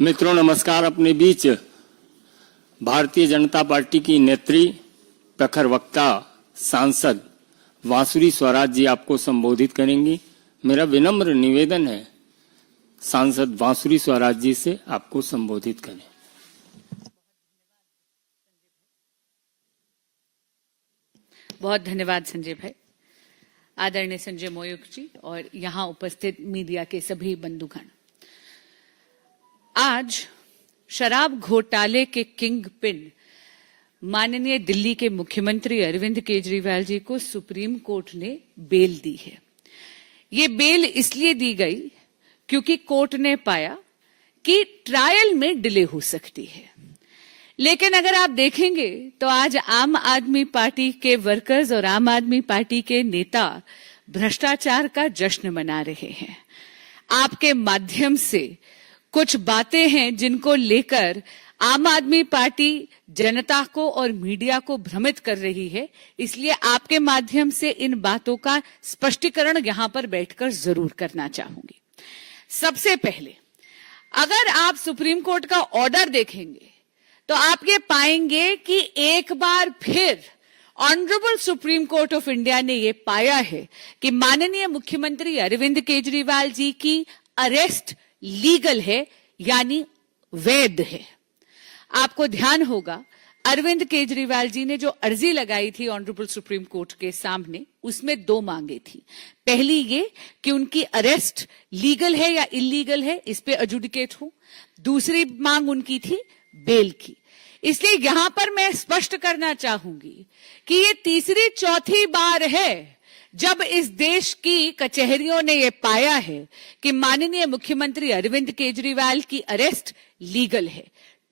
मित्रों नमस्कार। अपने बीच भारतीय जनता पार्टी की नेत्री, प्रखर वक्ता, सांसद बांसुरी स्वराज जी आपको संबोधित करेंगी। मेरा विनम्र निवेदन है सांसद बांसुरी स्वराज जी से आपको संबोधित करें। बहुत धन्यवाद संजय भाई। आदरणीय संजय मोयुक जी और यहाँ उपस्थित मीडिया के सभी बंधुगण, आज शराब घोटाले के किंग पिन माननीय दिल्ली के मुख्यमंत्री अरविंद केजरीवाल जी को सुप्रीम कोर्ट ने बेल दी है। ये बेल इसलिए दी गई क्योंकि कोर्ट ने पाया कि ट्रायल में डिले हो सकती है। लेकिन अगर आप देखेंगे तो आज आम आदमी पार्टी के वर्कर्स और आम आदमी पार्टी के नेता भ्रष्टाचार का जश्न मना रहे हैं। आपके माध्यम से कुछ बातें हैं जिनको लेकर आम आदमी पार्टी जनता को और मीडिया को भ्रमित कर रही है, इसलिए आपके माध्यम से इन बातों का स्पष्टीकरण यहां पर बैठकर जरूर करना चाहूंगी। सबसे पहले, अगर आप सुप्रीम कोर्ट का ऑर्डर देखेंगे तो आप ये पाएंगे कि एक बार फिर honourable supreme court of India ने ये पाया है कि माननीय मुख्यमंत्री अरविंद केजरीवाल जी की अरेस्ट लीगल है, यानी वैध है। आपको ध्यान होगा अरविंद केजरीवाल जी ने जो अर्जी लगाई थी ऑनरेबल सुप्रीम कोर्ट के सामने, उसमें दो मांगे थी। पहली ये कि उनकी अरेस्ट लीगल है या इलीगल है, इस पे एडजुडिकेट हो। दूसरी मांग उनकी थी बेल की। इसलिए यहां पर मैं स्पष्ट करना चाहूंगी कि ये तीसरी चौथी बार है जब इस देश की कचहरियों ने यह पाया है कि माननीय मुख्यमंत्री अरविंद केजरीवाल की अरेस्ट लीगल है।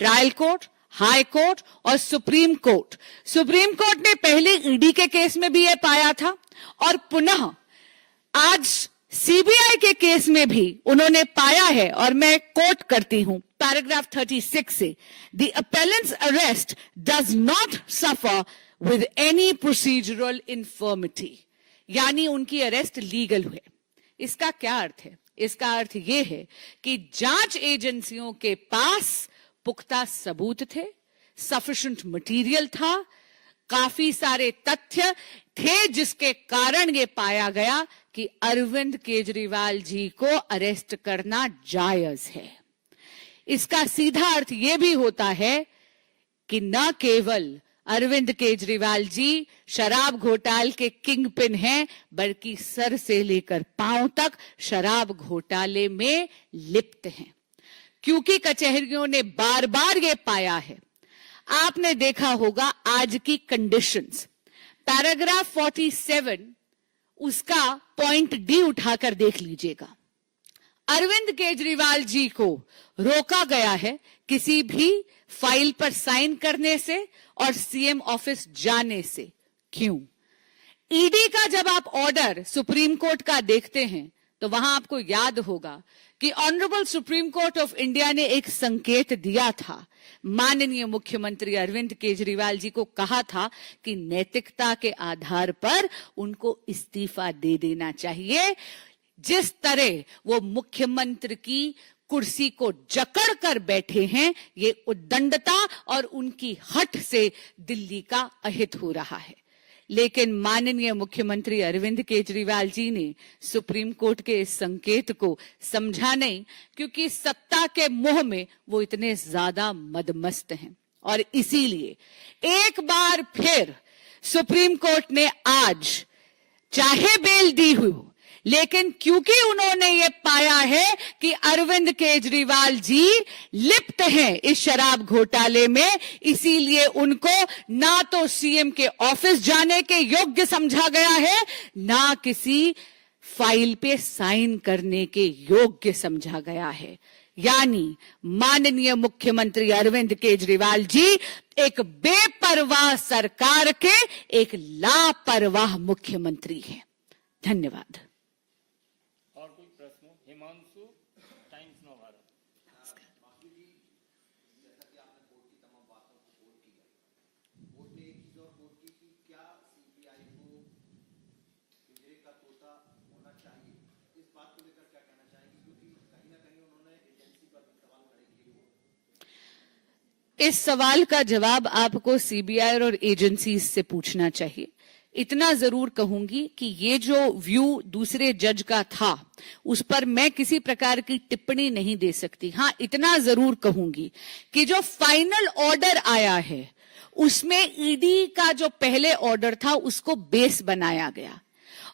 ट्रायल कोर्ट, हाई कोर्ट और सुप्रीम कोर्ट ने पहले ईडी के केस में भी यह पाया था और पुनः आज सीबीआई के केस में भी उन्होंने पाया है। और मैं कोट करती हूं पैराग्राफ 36 से, the appellant's arrest does not suffer with any procedural infirmity, यानी उनकी अरेस्ट लीगल हुए। इसका क्या अर्थ है? इसका अर्थ यह है कि जांच एजेंसियों के पास पुख्ता सबूत थे, सफिशिएंट मटेरियल था, काफी सारे तथ्य थे जिसके कारण यह पाया गया कि अरविंद केजरीवाल जी को अरेस्ट करना जायज है। इसका सीधा अर्थ यह भी होता है कि न केवल अरविंद केजरीवाल जी शराब घोटाले के किंग पिन हैं, बल्कि सर से लेकर पांव तक शराब घोटाले में लिप्त हैं। क्योंकि कचहरियों ने बार बार ये पाया है। आपने देखा होगा आज की कंडीशंस, पैराग्राफ 47 उसका पॉइंट डी उठाकर देख लीजिएगा। अरविंद केजरीवाल जी को रोका गया है किसी भी फाइल पर साइन करने से और सीएम ऑफिस जाने से। क्यों? ईडी का जब आप ऑर्डर सुप्रीम कोर्ट का देखते हैं तो वहां आपको याद होगा कि honourable supreme court of India ने एक संकेत दिया था। माननीय मुख्यमंत्री अरविंद केजरीवाल जी को कहा था कि नैतिकता के आधार पर उनको इस्तीफा दे देना चाहिए। जिस तरह वो मुख्यमंत्री की कुर्सी को जकड़ कर बैठे हैं, ये उद्दंडता और उनकी हट से दिल्ली का अहित हो रहा है। लेकिन माननीय मुख्यमंत्री अरविंद केजरीवाल जी ने सुप्रीम कोर्ट के इस संकेत को समझा नहीं, क्योंकि सत्ता के मोह में वो इतने ज्यादा मदमस्त हैं। और इसीलिए एक बार फिर सुप्रीम कोर्ट ने आज चाहे बेल दी हुई, लेकिन क्योंकि उन्होंने ये पाया है कि अरविंद केजरीवाल जी लिप्त हैं इस शराब घोटाले में, इसीलिए उनको ना तो सीएम के ऑफिस जाने के योग्य समझा गया है, ना किसी फाइल पे साइन करने के योग्य समझा गया है। यानी माननीय मुख्यमंत्री अरविंद केजरीवाल जी एक बेपरवाह सरकार के एक लापरवाह मुख्यमंत्री हैं। धन्यवाद। और कोई प्रश्न? हिमांशु, टाइम्स नव भारत। इस बात को लेकर क्या कहना चाहेंगे, क्योंकि कहीं ना कहीं उन्होंने एजेंसी पर सवाल खड़े किए। इस सवाल का जवाब आपको सीबीआई और एजेंसीज से पूछना चाहिए। इतना जरूर कहूंगी कि ये जो व्यू दूसरे जज का था उस पर मैं किसी प्रकार की टिप्पणी नहीं दे सकती। हां, इतना जरूर कहूंगी कि जो फाइनल ऑर्डर आया है उसमें ईडी का जो पहले ऑर्डर था उसको बेस बनाया गया,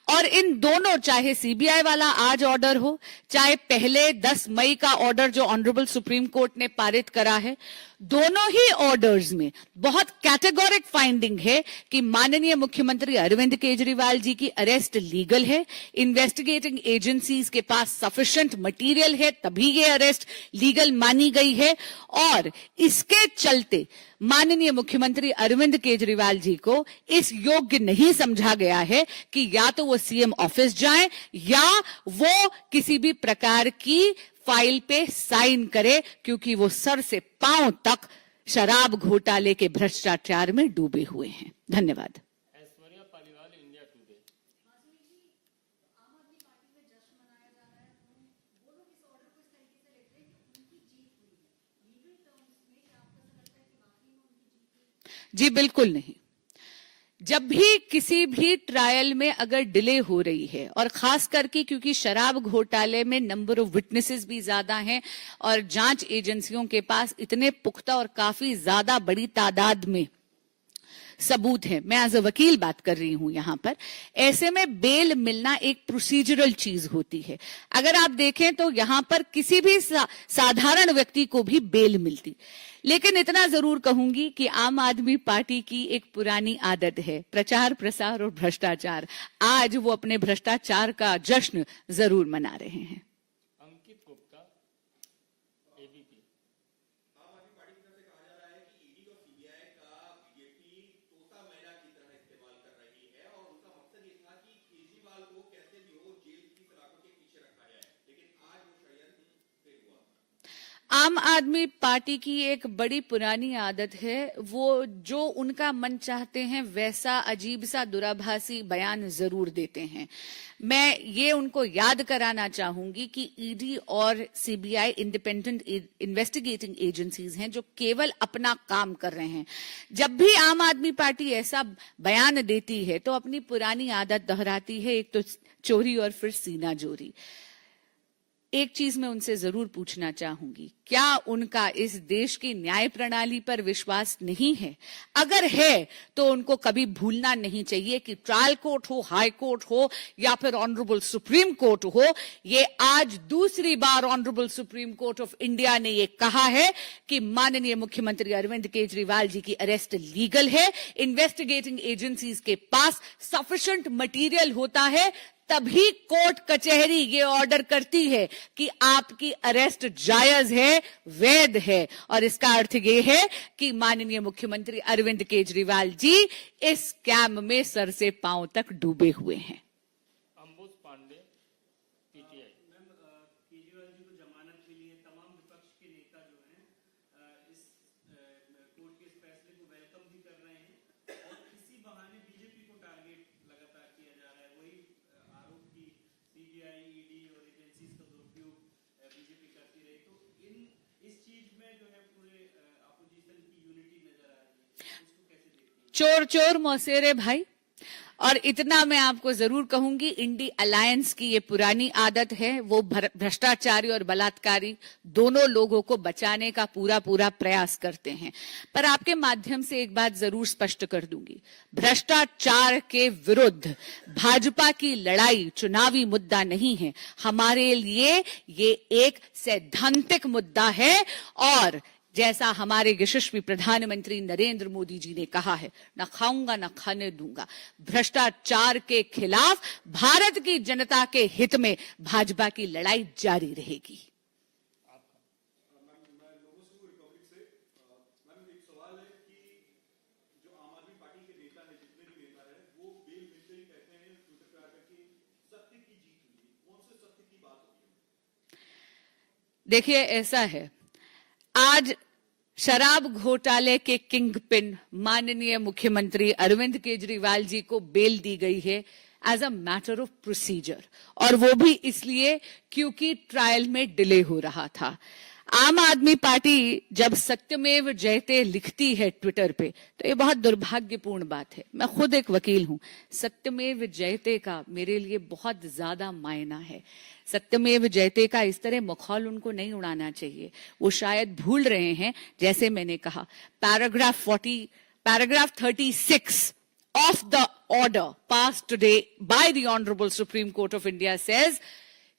और इन दोनों, चाहे सीबीआई वाला आज ऑर्डर हो, चाहे पहले 10 मई का ऑर्डर जो ऑनरेबल सुप्रीम कोर्ट ने पारित करा है, दोनों ही ऑर्डर्स में बहुत कैटेगोरिक फाइंडिंग है कि माननीय मुख्यमंत्री अरविंद केजरीवाल जी की अरेस्ट लीगल है, इन्वेस्टिगेटिंग एजेंसीज के पास सफिशिएंट मटेरियल है, तभी ये अरेस्ट लीगल मानी गई है। और इसके चलते माननीय मुख्यमंत्री अरविंद केजरीवाल जी को इस योग्य नहीं समझा गया है कि या तो वो सीएम ऑफिस जाएं या वो किसी भी प्रकार की फाइल पे साइन करे, क्योंकि वो सर से पांव तक शराब घोटाले के भ्रष्टाचार में डूबे हुए हैं। धन्यवाद। Aishwarya Paliwal, India Today. जी बिल्कुल नहीं। जब भी किसी भी ट्रायल में अगर डिले हो रही है, और खास करके क्योंकि शराब घोटाले में नंबर ऑफ विटनेसेस भी ज्यादा हैं और जांच एजेंसियों के पास इतने पुख्ता और काफी ज्यादा बड़ी तादाद में सबूत है, मैं एज अ वकील बात कर रही हूं यहां पर, ऐसे में बेल मिलना एक प्रोसीजरल चीज होती है। अगर आप देखें तो यहां पर किसी भी साधारण व्यक्ति को भी बेल मिलती। लेकिन इतना जरूर कहूंगी कि आम आदमी पार्टी की एक पुरानी आदत है प्रचार प्रसार और भ्रष्टाचार। आज वो अपने भ्रष्टाचार का जश्न जरूर मना रहे हैं। अंकित गुप्ता, एबीपी। आम आदमी पार्टी की एक बड़ी पुरानी आदत है, वो जो उनका मन चाहते हैं वैसा अजीब सा दुराभासी बयान जरूर देते हैं। मैं ये उनको याद कराना चाहूंगी कि ईडी और सीबीआई इंडिपेंडेंट इन्वेस्टिगेटिंग एजेंसीज हैं जो केवल अपना काम कर रहे हैं। जब भी आम आदमी पार्टी ऐसा बयान देती है तो अपनी पुरानी आदत दोहराती है, एक तो चोरी और फिर सीना जोरी। एक चीज मैं उनसे जरूर पूछना चाहूंगी, क्या उनका इस देश की न्याय प्रणाली पर विश्वास नहीं है? अगर है तो उनको कभी भूलना नहीं चाहिए कि ट्रायल कोर्ट हो, हाई कोर्ट हो या फिर ऑनरेबल सुप्रीम कोर्ट हो, ये आज दूसरी बार honourable supreme court of India ने ये कहा है कि माननीय मुख्यमंत्री अरविंद केजरीवाल जी की अरेस्ट लीगल है, इन्वेस्टिगेटिंग एजेंसीज के पास सफिशिएंट मटेरियल होता है, तभी कोर्ट कचहरी ये ऑर्डर करती है कि आपकी अरेस्ट जायज है, वैध है। और इसका अर्थ ये है कि माननीय मुख्यमंत्री अरविंद केजरीवाल जी इस स्कैम में सर से पांव तक डूबे हुए हैं। अंबुज पांडे, पीटीआई। केजरीवाल जी को जमानत मिली है, तमाम विपक्ष के नेता जो हैं इस कोर्ट के इस फैसले को वेलकम भी कर रहे हैं और इसी बहाने बीजेपी को टारगेट लगातार किया जा रहा है। वही आरोप की सीबीआई, ईडी और एजेंसीज का दुरुपयोग बीजेपी करती रही। तो इस चीज में जो है पूरे अपोजिशन की यूनिटी नजर आ रही है, इसको कैसे देखते हैं? चोर चोर मौसेरे भाई। और इतना मैं आपको जरूर कहूंगी, इंडी अलायंस की ये पुरानी आदत है, वो भ्रष्टाचारी और बलात्कारी दोनों लोगों को बचाने का पूरा पूरा प्रयास करते हैं। पर आपके माध्यम से एक बात जरूर स्पष्ट कर दूंगी, भ्रष्टाचार के विरुद्ध भाजपा की लड़ाई चुनावी मुद्दा नहीं है। हमारे लिए ये एक सैद्धांतिक मुद्दा है और जैसा हमारे यशस्वी प्रधानमंत्री नरेंद्र मोदी जी ने कहा है, न खाऊंगा न खाने दूंगा। भ्रष्टाचार के खिलाफ भारत की जनता के हित में भाजपा की लड़ाई जारी रहेगी। देखिए, ऐसा है, आज शराब घोटाले के किंग पिन माननीय मुख्यमंत्री अरविंद केजरीवाल जी को बेल दी गई है as a matter of procedure, और वो भी इसलिए क्योंकि ट्रायल में डिले हो रहा था। आम आदमी पार्टी जब सत्यमेव जयते लिखती है ट्विटर पे तो ये बहुत दुर्भाग्यपूर्ण बात है। मैं खुद एक वकील हूं। सत्यमेव जयते का मेरे लिए बहुत ज्यादा मायना है। सत्यमेव जयते का इस तरह मखौल उनको नहीं उड़ाना चाहिए। वो शायद भूल रहे हैं, जैसे मैंने कहा, paragraph 36 of the order passed today by the Honorable Supreme Court of India says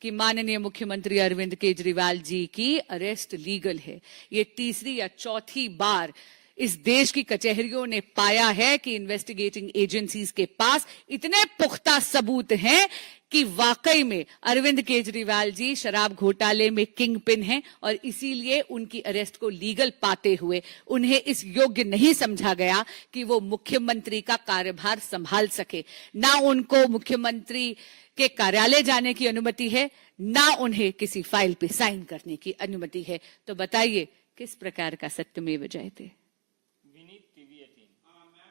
कि माननीय मुख्यमंत्री अरविंद केजरीवाल जी की अरेस्ट लीगल है। ये तीसरी या चौथी बार इस देश की कचहरियों ने पाया है कि इन्वेस्टिगेटिंग एजेंसीज के पास इतने पुख्ता सबूत हैं कि वाकई में अरविंद केजरीवाल जी शराब घोटाले में किंग पिन हैं और इसीलिए उनकी अरेस्ट को लीगल पाते हुए उन्हें इस योग्य नहीं समझा गया कि वो मुख्यमंत्री का कार्यभार संभाल सके। ना उनको मुख्यमंत्री के कार्यालय जाने की अनुमति है, ना उन्हें किसी फाइल पे साइन करने की अनुमति है। तो बताइए किस प्रकार का सत्यमेव जयते। मैम,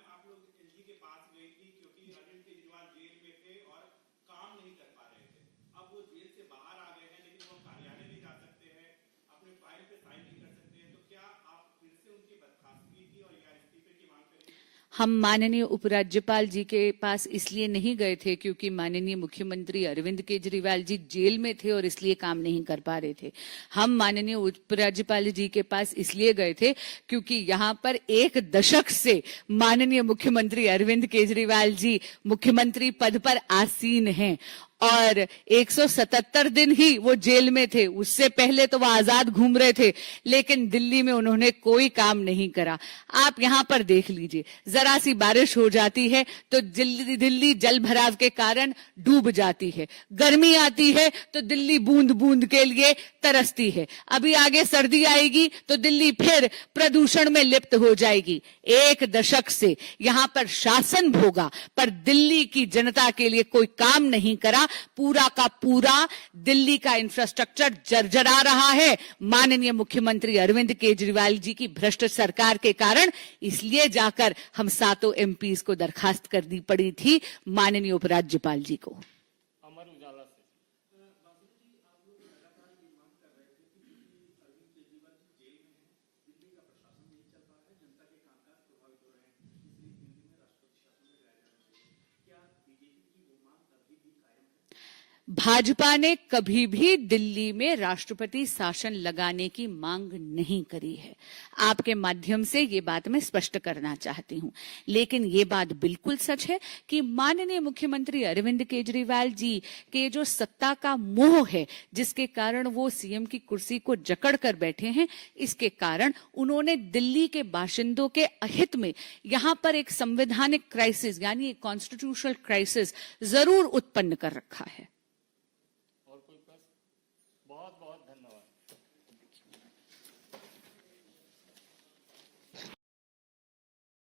आप लोग एलजी के पास गई थी क्योंकि अरविंद केजरीवाल जेल में थे और काम नहीं कर पा रहे थे। अब वो जेल से बाहर आ गए हैं, लेकिन वो कार्यालय नहीं जा सकते हैं, अपने फाइल पे साइन नहीं कर सकते हैं। तो क्या आप फिर से उनकी बर्खास्तगी की और या इस्तीफे की मांग करेंगे? हम माननीय उपराज्यपाल जी के पास इसलिए नहीं गए थे क्योंकि माननीय मुख्यमंत्री अरविंद केजरीवाल जी जेल में थे और इसलिए काम नहीं कर पा रहे थे। हम माननीय उपराज्यपाल जी के पास इसलिए गए थे क्योंकि यहाँ पर 1 दशक से माननीय मुख्यमंत्री अरविंद केजरीवाल जी मुख्यमंत्री पद पर आसीन हैं और 177 दिन ही वो जेल में थे। उससे पहले तो वो आजाद घूम रहे थे, लेकिन दिल्ली में उन्होंने कोई काम नहीं करा। आप यहाँ पर देख लीजिए, जरा सी बारिश हो जाती है तो दिल्ली जल भराव के कारण डूब जाती है। गर्मी आती है तो दिल्ली बूंद बूंद के लिए तरसती है। अभी आगे सर्दी आएगी तो दिल्ली फिर प्रदूषण में लिप्त हो जाएगी। 1 दशक से यहाँ पर शासन भोगा पर दिल्ली की जनता के लिए कोई काम नहीं करा। पूरा का पूरा दिल्ली का इंफ्रास्ट्रक्चर जर्जरा रहा है माननीय मुख्यमंत्री अरविंद केजरीवाल जी की भ्रष्ट सरकार के कारण। इसलिए जाकर हम 7 एमपीज को दरखास्त करनी पड़ी थी माननीय उपराज्यपाल जी को। अमर उजाला से भाजपा ने कभी भी दिल्ली में राष्ट्रपति शासन लगाने की मांग नहीं करी है। आपके माध्यम से ये बात मैं स्पष्ट करना चाहती हूं। लेकिन ये बात बिल्कुल सच है कि माननीय मुख्यमंत्री अरविंद केजरीवाल जी के जो सत्ता का मोह है, जिसके कारण वो सीएम की कुर्सी को जकड़ कर बैठे हैं, इसके कारण उन्होंने दिल्ली के बाशिंदों के अहित में यहां पर एक संवैधानिक क्राइसिस यानी एक कॉन्स्टिट्यूशनल क्राइसिस जरूर उत्पन्न कर रखा है।